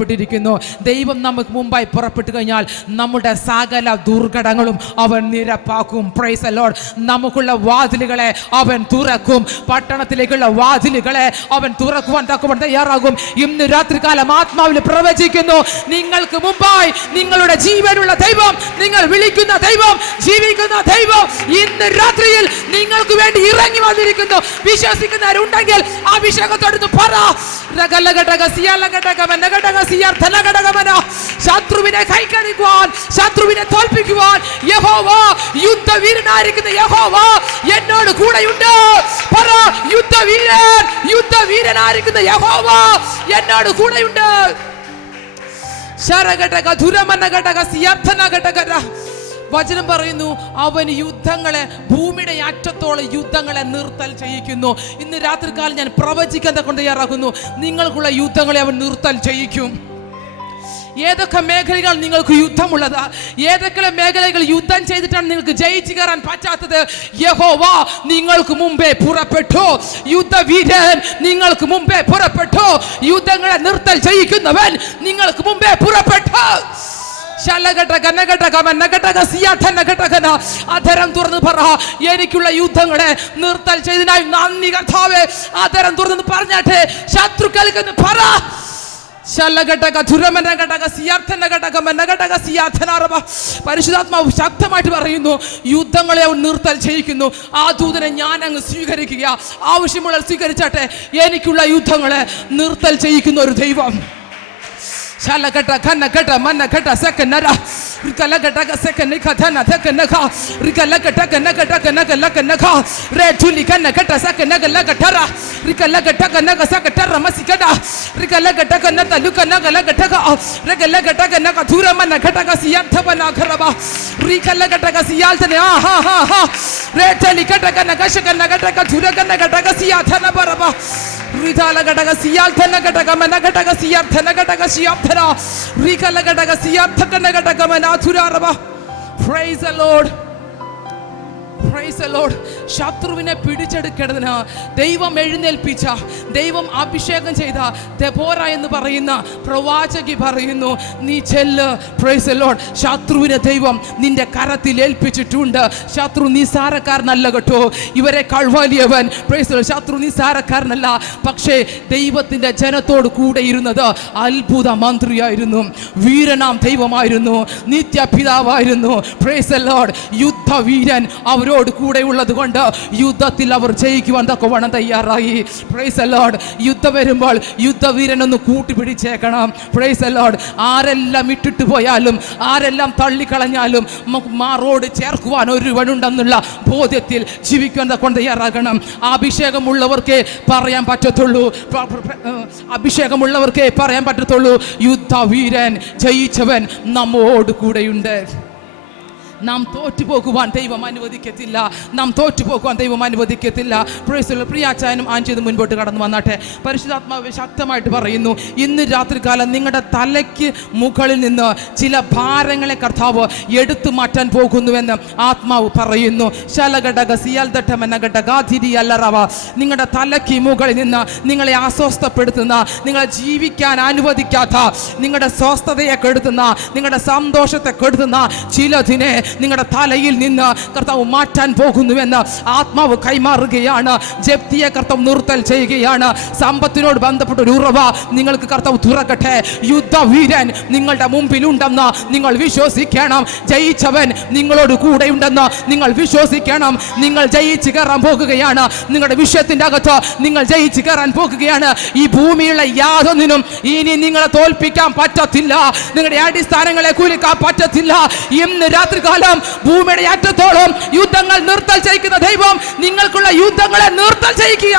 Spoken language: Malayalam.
പുറപ്പെട്ടിരിക്കുന്നു. ദൈവം നമുക്ക് മുമ്പായി പുറപ്പെട്ടു കഴിഞ്ഞാൽ നമ്മുടെ സകല ദുർഘടങ്ങളും അവൻ നിരപ്പാക്കും. Price the Lord. നമുക്കുള്ള വാതിലുകളെ അവൻ തുറക്കും. പട്ടണത്തിലേക്കുള്ള വാതിലുകളെ അവൻ തുറക്കുവാൻ തക്കവണ്ണം തയ്യാറാകും. ഇന്ന് രാത്രികാലം ആത്മാവിൽ പ്രവചിക്കുന്നു, നിങ്ങൾക്ക് മുമ്പായി നിങ്ങളുടെ ജീവനുള്ള ദൈവം, നിങ്ങൾ വിളിക്കുന്ന ദൈവം, ജീവിക്കുന്ന ദൈവം ഇന്ന് രാത്രിയിൽ നിങ്ങൾക്ക് വേണ്ടി ഇറങ്ങി വന്നിരിക്കുന്നു. വിശ്വസിക്കുന്നവരുണ്ടെങ്കിൽ അഭിഷേകത്തോട് പറ. ശത്രുവിനെ കൈക്കടിക്കുവാൻ, ശത്രുവിനെ തോൽപ്പിക്കുവാൻ യഹോവ, യുദ്ധവീരനായിരിക്കുന്ന യഹോവ എന്നോട് കൂടെയുണ്ട്. പറ, യുദ്ധവീരനായിരിക്കുന്ന യഹോവ എന്നോട് കൂടെയുണ്ട്. വചനം പറയുന്നു, അവൻ യുദ്ധങ്ങളെ, ഭൂമിയുടെ അറ്റത്തോളം യുദ്ധങ്ങളെ നിർത്തൽ ചെയ്യിക്കുന്നു. ഇന്ന് രാത്രികാലം ഞാൻ പ്രവചിക്കാൻ കൊണ്ട് തയ്യാറാക്കുന്നു, നിങ്ങൾക്കുള്ള യുദ്ധങ്ങളെ അവൻ നിർത്തൽ ചെയ്യിക്കും. ഏതൊക്കെ മേഖലകൾ നിങ്ങൾക്ക് യുദ്ധമുള്ളതാ, ഏതൊക്കെ മേഖലകൾ യുദ്ധം ചെയ്തിട്ടാണ് നിങ്ങൾക്ക് ജയിച്ചു കയറാൻ പറ്റാത്തത്, യഹോവ നിങ്ങൾക്ക് മുമ്പേ പുറപ്പെട്ടു. യുദ്ധവീരൻ നിങ്ങൾക്ക് മുമ്പേ പുറപ്പെട്ടു. യുദ്ധങ്ങളെ നിർത്തൽ ചെയ്യിക്കുന്നവൻ നിങ്ങൾക്ക് മുമ്പേ പുറപ്പെട്ടു. അധരം തുറന്ന് പറ, എനിക്കുള്ള യുദ്ധങ്ങളെ നിർത്തൽ ചെയ്തതിനായി നന്ദി കർത്താവേ. അധരം തുറന്ന് പറഞ്ഞാട്ടെ, ശത്രുക്കൾക്ക് പറ. പരിശുദ്ധാത്മാവ് ശക്തമായിട്ട് പറയുന്നു, യുദ്ധങ്ങളെ അവൻ നിർത്തൽ ചെയ്യിക്കുന്നു. ആ ദൂതനെ ഞാൻ അങ്ങ് സ്വീകരിക്കുക. ആവശ്യമുള്ള സ്വീകരിച്ചാട്ടെ. എനിക്കുള്ള യുദ്ധങ്ങളെ നിർത്തൽ ചെയ്യിക്കുന്ന ഒരു ദൈവം. Praise the Lord. Praise the Lord. ശത്രുവിനെ പിടിച്ചെടുക്കേണ്ടതിന് ദൈവം എഴുന്നേൽപ്പിച്ച, ദൈവം അഭിഷേകം ചെയ്ത ദെബോറ എന്ന് പറയുന്ന പ്രവാചകി പറയുന്നു, നീ ചെല്ല്. Price the Lord. ശത്രുവിനെ ദൈവം നിന്റെ കരത്തിൽ ഏൽപ്പിച്ചിട്ടുണ്ട്. ശത്രു നിസാരക്കാരനല്ല കേട്ടോ, ഇവരെ വലിയവൻ. Price the Lord. ശത്രു നിസാരക്കാരനല്ല. പക്ഷേ ദൈവത്തിൻ്റെ ജനത്തോട് കൂടെ ഇരുന്നത് അത്ഭുത മന്ത്രിയായിരുന്നു, വീരനാം ദൈവമായിരുന്നു, നിത്യപിതാവായിരുന്നു. Praise the lord. യുദ്ധവീരൻ അവരോട് കൂടെ ഉള്ളത് കൊണ്ട് യുദ്ധത്തിൽ അവർ ജയിക്കുവാൻ തക്കവണ്ണം തയ്യാറായി. Praise the lord. യുദ്ധം വരുമ്പോൾ യുദ്ധവീരനൊന്ന് കൂട്ടിപ്പിടിച്ചേക്കണം. Praise the lord. ആരെല്ലാം ഇട്ടിട്ട് പോയാലും, ആരെല്ലാം തള്ളിക്കളഞ്ഞാലും മാറോട് ചേർക്കുവാൻ ഒരുവനുണ്ടെന്നുള്ള ബോധ്യത്തിൽ ജീവിക്കാൻ തക്കവണ്ണം തയ്യാറാകണം. അഭിഷേകമുള്ളവർക്കേ പറയാൻ പറ്റത്തുള്ളൂ. അഭിഷേകമുള്ളവർക്കേ പറയാൻ പറ്റത്തുള്ളൂ, യുദ്ധവീരൻ, ജയിച്ചവൻ നമ്മോട് കൂടെയുണ്ട്. നാം തോറ്റുപോകുവാൻ ദൈവം അനുവദിക്കത്തില്ല. നാം തോറ്റുപോകുവാൻ ദൈവം അനുവദിക്കത്തില്ല. പ്രിയാച്ചായനും ആഞ്ചിത് മുൻപോട്ട് കടന്നു വന്നാട്ടെ. പരിശുദ്ധാത്മാവ് ശക്തമായിട്ട് പറയുന്നു, ഇന്ന് രാത്രികാലം നിങ്ങളുടെ തലയ്ക്ക് മുകളിൽ നിന്ന് ചില ഭാരങ്ങളെ കർത്താവ് എടുത്തു മാറ്റാൻ പോകുന്നുവെന്ന് ആത്മാവ് പറയുന്നു. നിങ്ങളുടെ തലയ്ക്ക് മുകളിൽ നിന്ന് നിങ്ങളെ അസ്വസ്ഥപ്പെടുത്തുന്ന, നിങ്ങളെ ജീവിക്കാൻ അനുവദിക്കാത്ത, നിങ്ങളുടെ സ്വസ്ഥതയെ കെടുത്തുന്ന, നിങ്ങളുടെ സന്തോഷത്തെ കെടുത്തുന്ന ചിലതിനെ നിങ്ങളുടെ തലയിൽ നിന്ന് കർത്താവ് മാറ്റാൻ പോകുന്നുവെന്ന് ആത്മാവ് കൈമാറുകയാണ്. ജപ്തിയെ കർത്താവ് നിർത്തൽ ചെയ്യുകയാണ്. സമ്പത്തിനോട് ബന്ധപ്പെട്ട ഒരു ഉറവ നിങ്ങൾക്ക് കർത്താവ് തുറക്കട്ടെ. യുദ്ധവീരൻ നിങ്ങളുടെ മുമ്പിലുണ്ടെന്ന് നിങ്ങൾ വിശ്വസിക്കണം. ജയിച്ചവൻ നിങ്ങളോട് കൂടെയുണ്ടെന്ന് നിങ്ങൾ വിശ്വസിക്കണം. നിങ്ങൾ ജയിച്ച് കയറാൻ പോകുകയാണ്. നിങ്ങളുടെ വിഷയത്തിൻ്റെ അകത്ത് നിങ്ങൾ ജയിച്ച് കയറാൻ പോകുകയാണ്. ഈ ഭൂമിയുള്ള യാതൊന്നിനും ഇനി നിങ്ങളെ തോൽപ്പിക്കാൻ പറ്റത്തില്ല. നിങ്ങളുടെ അടിസ്ഥാനങ്ങളെ കുലുക്കാൻ പറ്റത്തില്ല. ഇന്ന് രാത്രികാലം ഭൂമിയുടെ അറ്റത്തോളം യുദ്ധങ്ങൾ നിർത്തൽ ചെയ്യിക്കുന്ന ദൈവം നിങ്ങൾക്കുള്ള യുദ്ധങ്ങളെ നിർത്തൽ ചെയ്യിക്കുക.